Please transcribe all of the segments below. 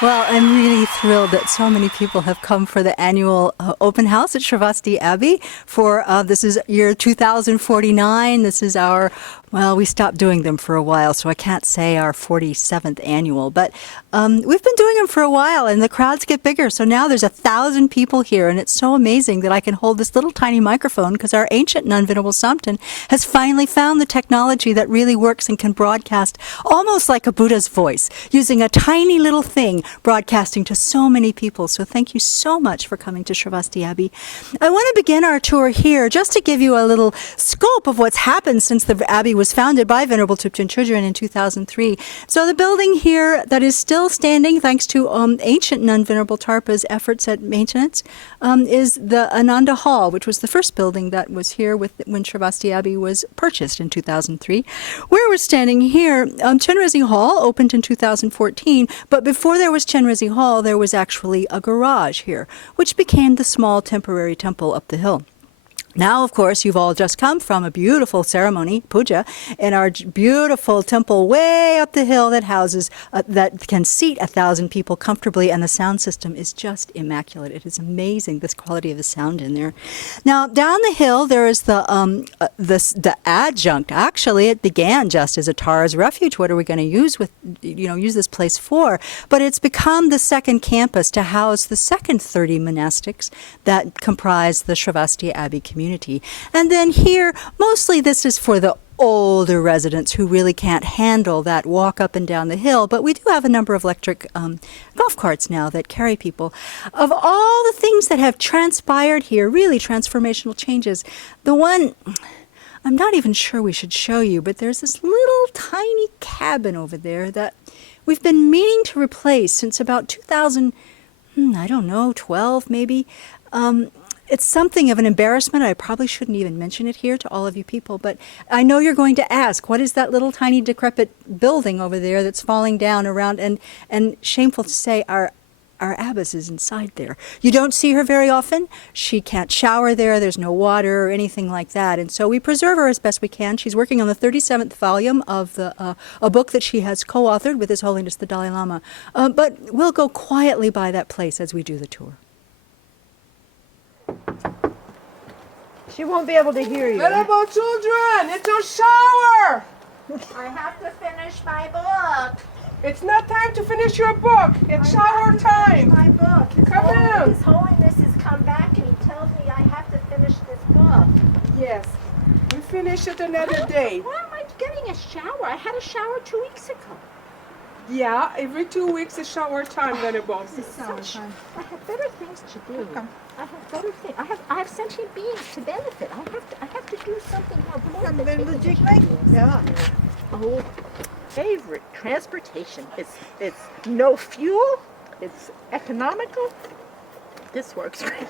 Well, I'm really thrilled that so many people have come for the annual open house at Sravasti Abbey. This is year 2049. This is our, well, we stopped doing them for a while, so I can't say our 47th annual. But we've been doing them for a while, and the crowds get bigger. So now there's 1,000 people here, and it's so amazing that I can hold this little tiny microphone because our ancient nun, Venerable Samten, has finally found the technology that really works and can broadcast almost like a Buddha's voice, using a tiny little thing broadcasting to so many people. So thank you so much for coming to Sravasti Abbey. I want to begin our tour here just to give you a little scope of what's happened since the Abbey was founded by Venerable Thupten Chodron in 2003. So the building here that is still standing thanks to ancient nun Venerable Tarpa's efforts at maintenance is the Ananda Hall, which was the first building that was here when Sravasti Abbey was purchased in 2003. Where we're standing here, Chenrezig Hall opened in 2014, but before there was Chenrezig Hall, there was actually a garage here, which became the small temporary temple up the hill. Now, of course, you've all just come from a beautiful ceremony, puja, in our beautiful temple way up the hill that houses, that can seat 1,000 people comfortably, and the sound system is just immaculate. It is amazing, this quality of the sound in there. Now, down the hill, there is the adjunct. Actually, it began just as a Tara's refuge. What are we going to use this place for? But it's become the second campus to house the second 30 monastics that comprise the Sravasti Abbey community. And then here, mostly this is for the older residents who really can't handle that walk up and down the hill, but we do have a number of electric golf carts now that carry people. Of all the things that have transpired here, really transformational changes, the one I'm not even sure we should show you, but there's this little tiny cabin over there that we've been meaning to replace since about 12 maybe. It's something of an embarrassment. I probably shouldn't even mention it here to all of you people, but I know you're going to ask, what is that little tiny decrepit building over there that's falling down around? And shameful to say, our Abbess is inside there. You don't see her very often. She can't shower there. There's no water or anything like that. And so we preserve her as best we can. She's working on the 37th volume of a book that she has co-authored with His Holiness the Dalai Lama. But we'll go quietly by that place as we do the tour. She won't be able to hear you. Venerable children, it's your shower! I have to finish my book. It's not time to finish your book. It's shower time. My book. Come in. His Holiness has come back and he tells me I have to finish this book. Yes. We finish it another day. Why am I getting a shower? I had a shower 2 weeks ago. Yeah, every 2 weeks is shower time, Venerable. I have better things to do. I have better things. I have sentient beings to benefit. I have to do something more important. Yeah. Oh, favorite transportation. It's no fuel. It's economical. This works great.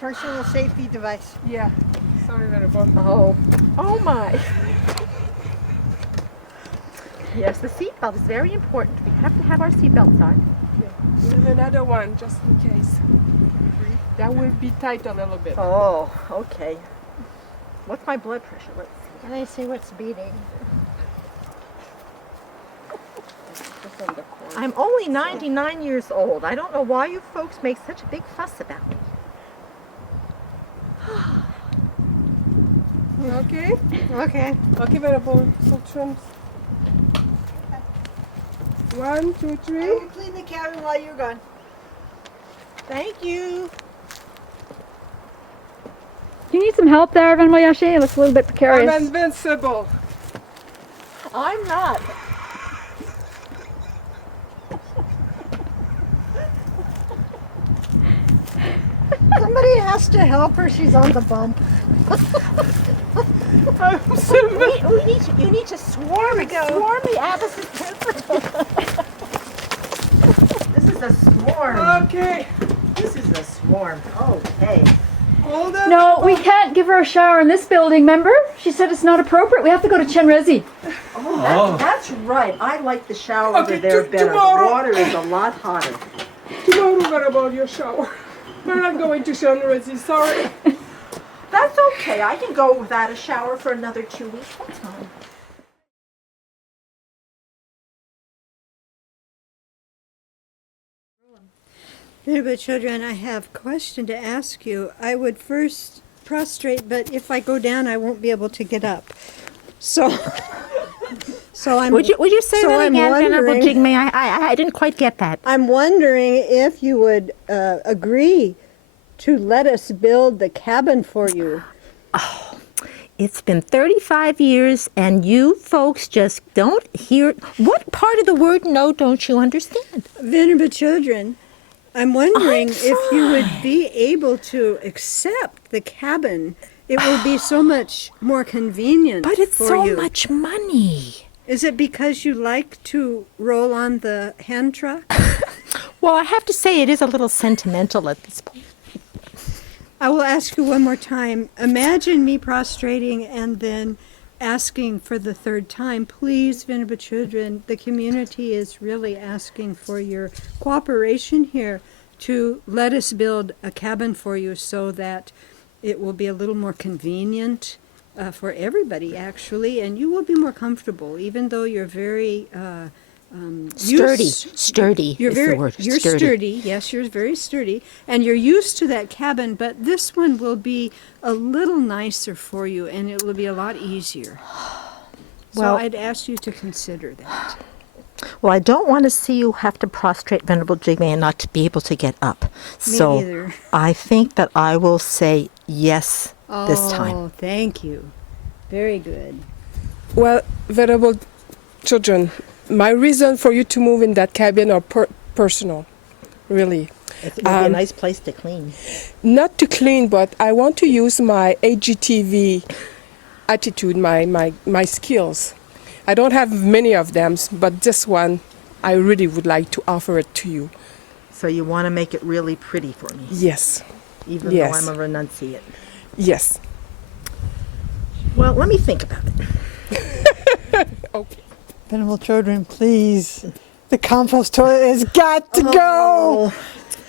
Personal safety device. Yeah. Sorry, Venerable. Oh my. Yes, the seatbelt is very important. We have to have our seatbelts on. Okay. We have another one, just in case. That will be tight a little bit. Oh, okay. What's my blood pressure? Let's see. And I see what's beating. I'm only 99 years old. I don't know why you folks make such a big fuss about me. Okay? Okay. Okay, Venerable children. 1, 2, 3. I will clean the cabin while you're gone. Thank you. Do you need some help there, Venerable Yashi? It looks a little bit precarious. I'm invincible. I'm not. Somebody has to help her. She's on the bump. You need to swarm me, Abbess. This is a swarm. Okay. This is a swarm. Okay. Hold on. No, we can't give her a shower in this building, remember? She said it's not appropriate. We have to go to Chenrezig. That's right. I like the shower Okay, over there better. tomorrow. The water is a lot hotter. Tomorrow, Venerable, your shower. We're not going to Chenrezig, sorry. That's okay. I can go without a shower for another 2 weeks. That's fine. But children, I have a question to ask you. I would first prostrate, but if I go down, I won't be able to get up. So, Would you say so that I'm again, Venerable wondering- Jigme? I didn't quite get that. I'm wondering if you would agree to let us build the cabin for you. It's been 35 years, and you folks just don't hear. What part of the word no don't you understand? Venerable children, I'm wondering I'm if you would be able to accept the cabin. It will be so much more convenient But it's for so you. much money. Is it because you like to roll on the hand truck? Well, I have to say it is a little sentimental at this point. I will ask you one more time. Imagine me prostrating and then asking for the third time. Please, Venerable children, the community is really asking for your cooperation here to let us build a cabin for you so that it will be a little more convenient for everybody, actually, and you will be more comfortable, even though you're very Sturdy You're is very, the word. You're sturdy. Yes, you're very sturdy, and you're used to that cabin. But this one will be a little nicer for you, and it will be a lot easier. Well- So I'd ask you to consider that. Well, I don't want to see you have to prostrate, Venerable Jigme, and not to be able to get up. Me So either. I think that I will say yes this time. Oh, thank you. Very good. Well, venerable children, my reason for you to move in that cabin are personal, really. It would be a nice place to clean. Not to clean, but I want to use my AGTV attitude, my skills. I don't have many of them, but this one, I really would like to offer it to you. So you want to make it really pretty for me, Yes, even Yes. though I'm a renunciate. yes. Well, let me think about it. Okay. Venerable children, please. The compost toilet has got to go.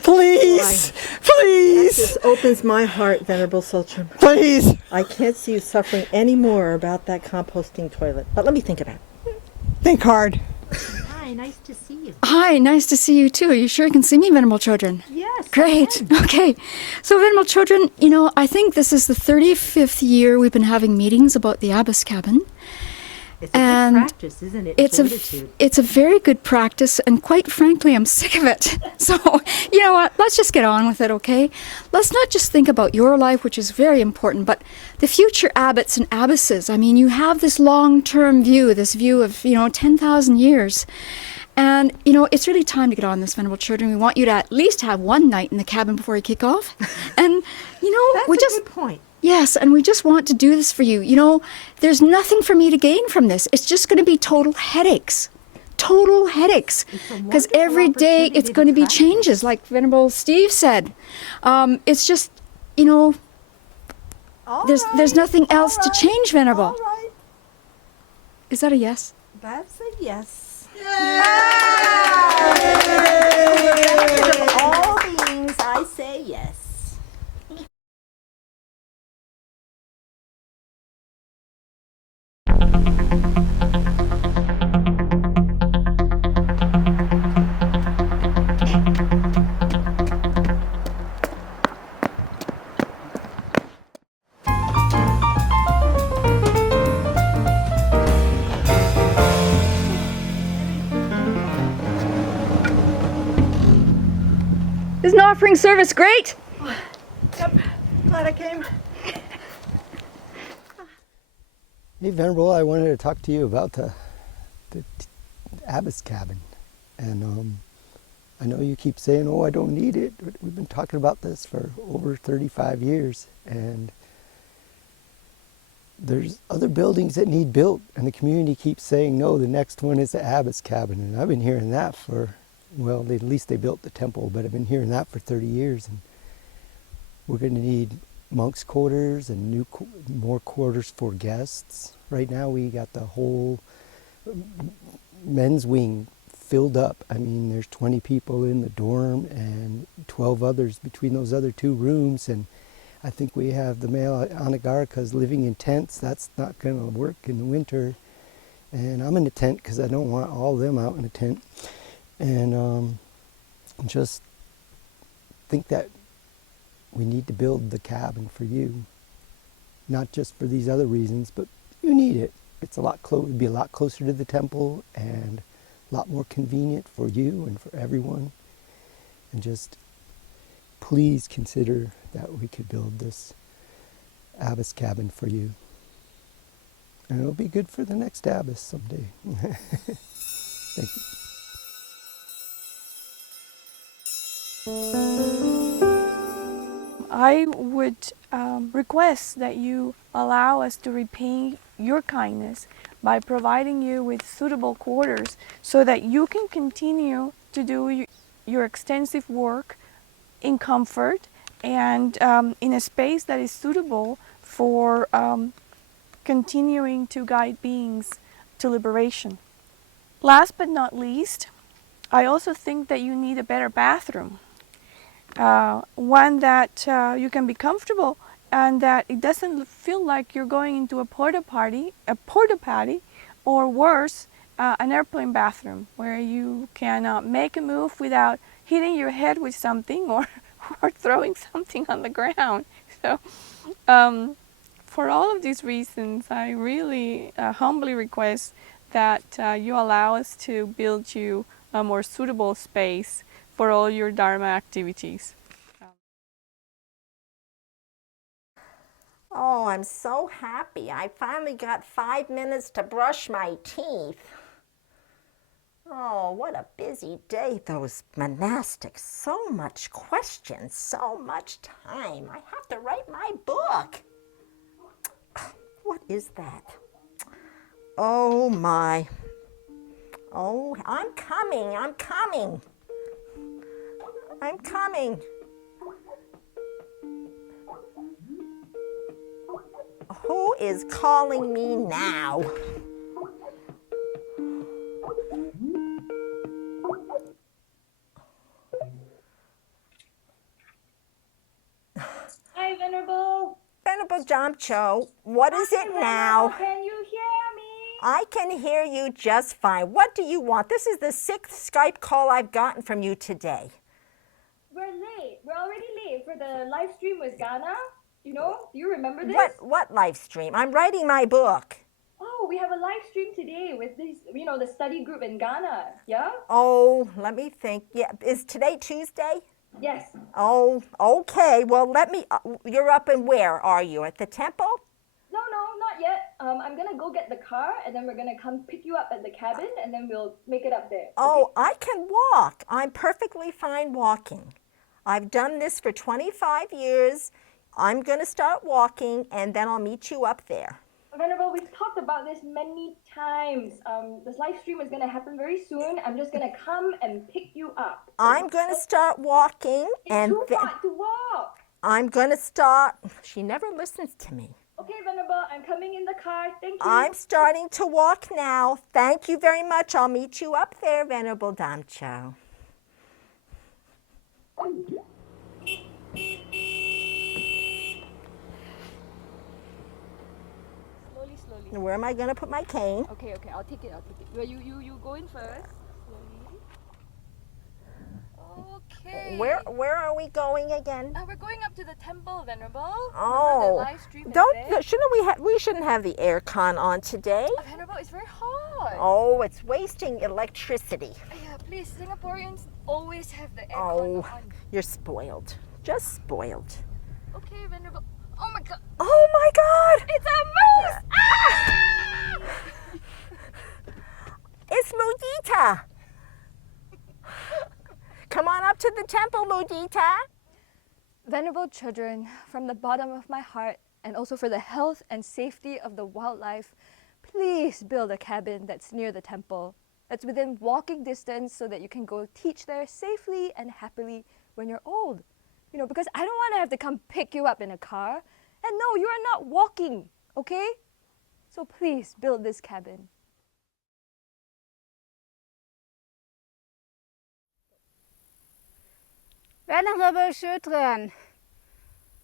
Please, please, This opens my heart, Venerable Sultram. please. I can't see you suffering any more about that composting toilet. But let me think about it. Think hard. Hi, nice to see you. Hi, nice to see you too. Are you sure you can see me, Venerable Children? Yes. Great. Okay. So, Venerable Children, I think this is the 35th year we've been having meetings about the Abbess cabin. It's a And good practice, isn't it? It's a very good practice, and quite frankly, I'm sick of it. So, you know what? Let's just get on with it, okay? Let's not just think about your life, which is very important, but the future abbots and abbesses. I mean, you have this long-term view, this view of 10,000 years. And, it's really time to get on this, Venerable Children. We want you to at least have one night in the cabin before you kick off. And, That's a good point. Yes, and we just want to do this for you. There's nothing for me to gain from this. It's just going to be total headaches. Total headaches. Because every day it's going to be changes, like Venerable Steve said. It's just, there's nothing else to change, Venerable. All right. Is that a yes? That's a yes. Of all things, I say yes. Isn't offering service great? Glad I came. Hey, Venerable, I wanted to talk to you about the Abbess cabin. And I know you keep saying, oh, I don't need it. But we've been talking about this for over 35 years. And there's other buildings that need built. And the community keeps saying, no, the next one is the Abbess cabin. And I've been hearing that for, well, at least they built the temple, but I've been hearing that for 30 years. And we're going to need monks' quarters and more quarters for guests. Right now we got the whole men's wing filled up. I mean, there's 20 people in the dorm and 12 others between those other two rooms. And I think we have the male Anagarkas living in tents. That's not going to work in the winter. And I'm in a tent because I don't want all of them out in a tent. And just think that we need to build the cabin for you, not just for these other reasons, but you need it. It's it'd be a lot closer to the temple and a lot more convenient for you and for everyone. And just please consider that we could build this Abbess cabin for you. And it'll be good for the next Abbess someday. Thank you. I would request that you allow us to repay your kindness by providing you with suitable quarters so that you can continue to do your extensive work in comfort and in a space that is suitable for continuing to guide beings to liberation. Last but not least, I also think that you need a better bathroom. One that you can be comfortable and that it doesn't feel like you're going into a porta potty, or worse, an airplane bathroom where you cannot make a move without hitting your head with something or throwing something on the ground. So for all of these reasons, I really humbly request that you allow us to build you a more suitable space for all your Dharma activities. Oh, I'm so happy. I finally got 5 minutes to brush my teeth. Oh, what a busy day, those monastics. So much questions, so much time. I have to write my book. What is that? Oh, my. Oh, I'm coming. I'm coming. Who is calling me now? Hi, Venerable. Venerable Jamcho, what is it now? Can you hear me? I can hear you just fine. What do you want? This is the 6th Skype call I've gotten from you today. We're late. We're already late for the live stream with Ghana. You know, do you remember this? What live stream? I'm writing my book. Oh, we have a live stream today with this, you know, the study group in Ghana. Yeah? Oh, let me think. Yeah, is today Tuesday? Yes. Oh, okay. Well, you're up and where are you? At the temple? No, not yet. I'm gonna go get the car and then we're gonna come pick you up at the cabin and then we'll make it up there. Oh, I can walk. I'm perfectly fine walking. I've done this for 25 years. I'm going to start walking and then I'll meet you up there. Venerable, we've talked about this many times. This live stream is going to happen very soon. I'm just going to come and pick you up. I'm going to start walking. It's too far to walk. I'm going to start. She never listens to me. Okay, Venerable, I'm coming in the car. Thank you. I'm starting to walk now. Thank you very much. I'll meet you up there, Venerable Damcho. Slowly. Where am I going to put my cane? Okay, I'll take it. Well, you go in first. Slowly. Okay. Where are we going again? We're going up to the temple, Venerable. Oh, the live stream is there? we shouldn't have the air con on today. Venerable, it's very hot. Oh, it's wasting electricity. Yeah, please, Singaporeans always have the aircon on. You're spoiled. Just spoiled. Okay, Venerable. Oh my God. Oh my God! It's a moose! Ah! It's Mudita. Come on up to the temple, Mudita. Venerable children, from the bottom of my heart, and also for the health and safety of the wildlife, please build a cabin that's near the temple, that's within walking distance so that you can go teach there safely and happily when you're old. You know, because I don't want to have to come pick you up in a car. And no, you are not walking, okay? So please build this cabin. Venerable children,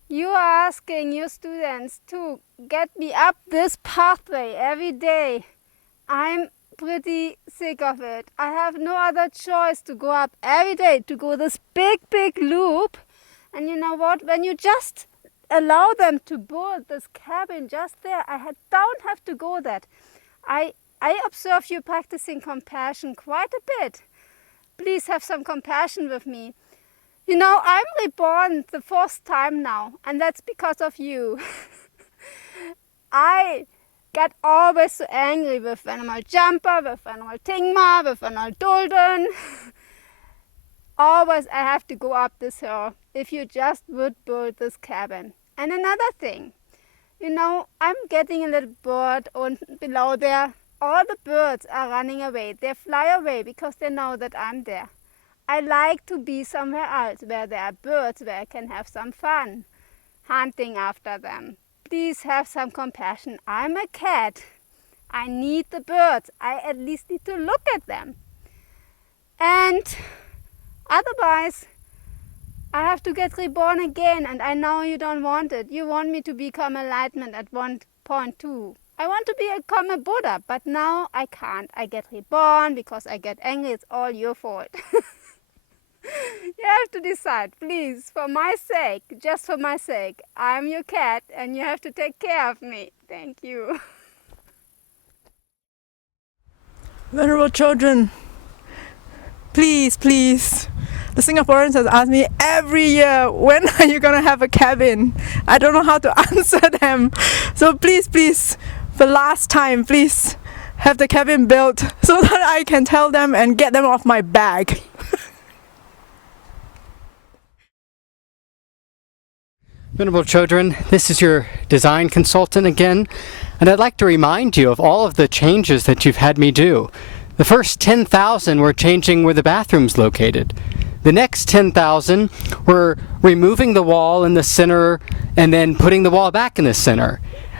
you are asking your students to get me up this pathway every day. I'm pretty sick of it. I have no other choice to go up every day, to go this big loop And you know what? When you just allow them to build this cabin just there, don't have to go that. I observe you practicing compassion quite a bit. Please have some compassion with me. You know, I'm reborn the fourth time now, and that's because of you. I get always so angry with animal jumper, with animal tingma, with animal dulden. Always I have to go up this hill if you just would build this cabin. And another thing, you know, I'm getting a little bird on below there. All the birds are running away. They fly away because they know that I'm there. I like to be somewhere else where there are birds, where I can have some fun hunting after them. Please have some compassion. I'm a cat. I need the birds. I at least need to look at them. And otherwise, I have to get reborn again, and I know you don't want it. You want me to become enlightenment at 1.2. I want to become a Buddha, but now I can't. I get reborn because I get angry. It's all your fault. You have to decide, please, for my sake, just for my sake. I'm your cat, and you have to take care of me. Thank you. Venerable children, please, please. The Singaporeans have asked me every year, when are you going to have a cabin? I don't know how to answer them. So please, please, for last time, please have the cabin built so that I can tell them and get them off my back. Venerable children, this is your design consultant again, and I'd like to remind you of all of the changes that you've had me do. The first 10,000 were changing where the bathroom's located. The next 10,000 were removing the wall in the center and then putting the wall back in the center.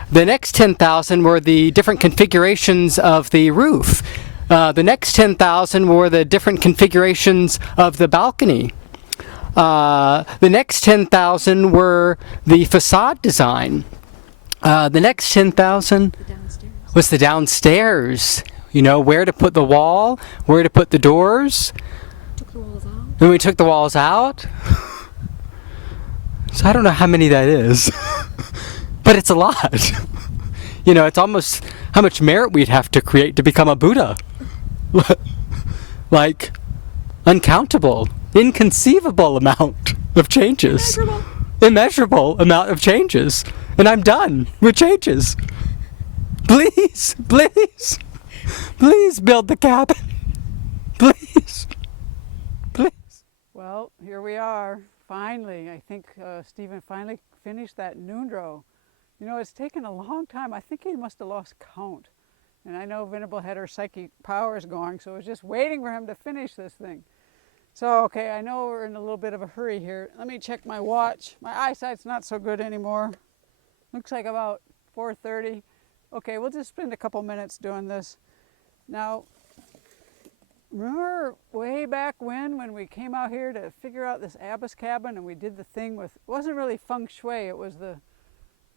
The next 10,000 were the different configurations of the roof. The next 10,000 were the different configurations of the balcony. The next 10,000 were the facade design. The next 10,000 was the downstairs. You know, where to put the wall, where to put the doors. Then we took the walls out. So I don't know how many that is, but it's a lot. You know, it's almost how much merit we'd have to create to become a Buddha. Like, uncountable, inconceivable amount of changes. Immeasurable amount of changes. And I'm done with changes. Please, please, please build the cabin. Please, please. Well, here we are, finally. I think Stephen finally finished that Nundro. You know, it's taken a long time. I think he must have lost count. And I know Venerable had her psychic powers going, so I was just waiting for him to finish this thing. So, okay, I know we're in a little bit of a hurry here. Let me check my watch. My eyesight's not so good anymore. Looks like about 4:30. Okay, we'll just spend a couple minutes doing this. Now, remember way back when we came out here to figure out this Abbess cabin and we did the thing with, it wasn't really feng shui, it was the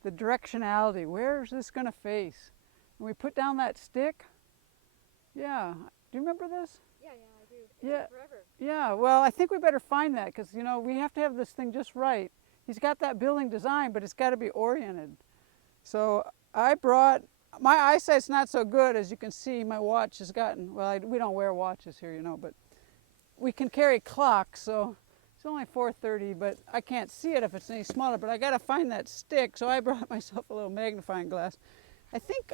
directionality. Where is this going to face? And we put down that stick. Yeah, do you remember this? Yeah, I do. Yeah, yeah. Well, I think we better find that because, you know, we have to have this thing just right. He's got that building design, but it's got to be oriented. So I brought, my eyesight's not so good, as you can see. My watch has gotten, well, we don't wear watches here, you know, but we can carry clocks, so it's only 4:30, but I can't see it if it's any smaller, but I got to find that stick, so I brought myself a little magnifying glass. I think,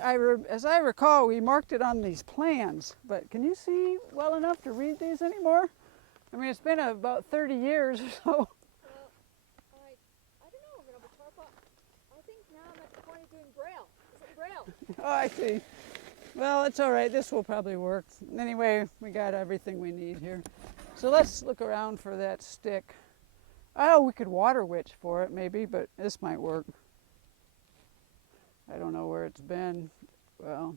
as I recall, we marked it on these plans, but can you see well enough to read these anymore? I mean, it's been about 30 years or so. Well, I don't know, I think now I'm at the point of doing Braille. Is it Braille? Oh, I see. Well, it's all right. This will probably work. Anyway, we got everything we need here. So let's look around for that stick. Oh, we could water witch for it maybe, but this might work. I don't know where it's been. Well,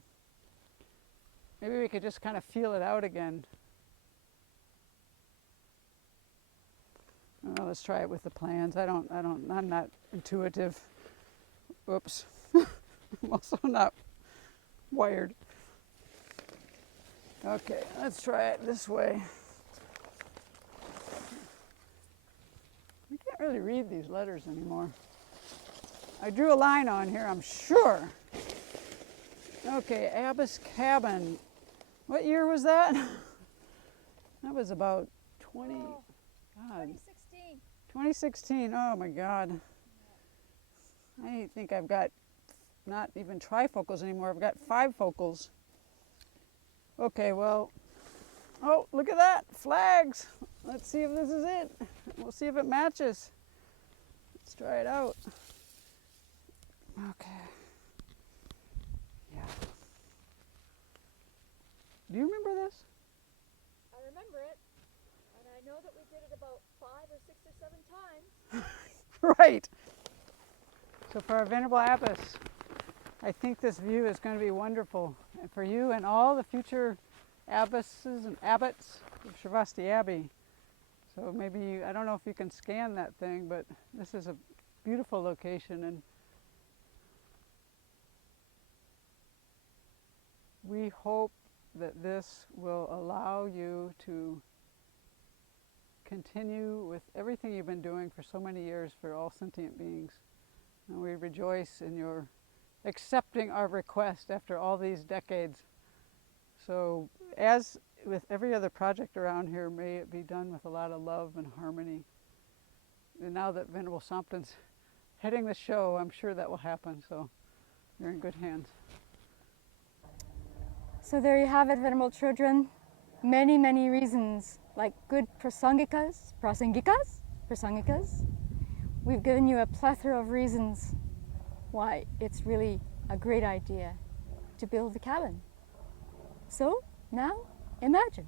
maybe we could just kind of feel it out again. Well, let's try it with the plans. I'm not intuitive. Oops. I'm also not wired. Okay, let's try it this way. I can't really read these letters anymore. I drew a line on here, I'm sure. Okay, Abbess cabin. What year was that? That was about 2016. Oh my God. I think I've got not even trifocals anymore. I've got 5 focals. Okay, well, oh, look at that, flags. Let's see if this is it. We'll see if it matches. Let's try it out. Okay. Yeah. Do you remember this? I remember it, and I know that we did it about 5 or 6 or 7 times. Right. So for our Venerable Abbess, I think this view is going to be wonderful. And for you and all the future abbesses and abbots of Sravasti Abbey. So maybe you, I don't know if you can scan that thing, but this is a beautiful location, and we hope that this will allow you to continue with everything you've been doing for so many years for all sentient beings. And we rejoice in your accepting our request after all these decades. So as with every other project around here, may it be done with a lot of love and harmony. And now that Venerable Sompton's heading the show, I'm sure that will happen, so you're in good hands. So there you have it, Venerable children. Many, many reasons, like good prasangikas. We've given you a plethora of reasons why it's really a great idea to build the cabin. So now, imagine.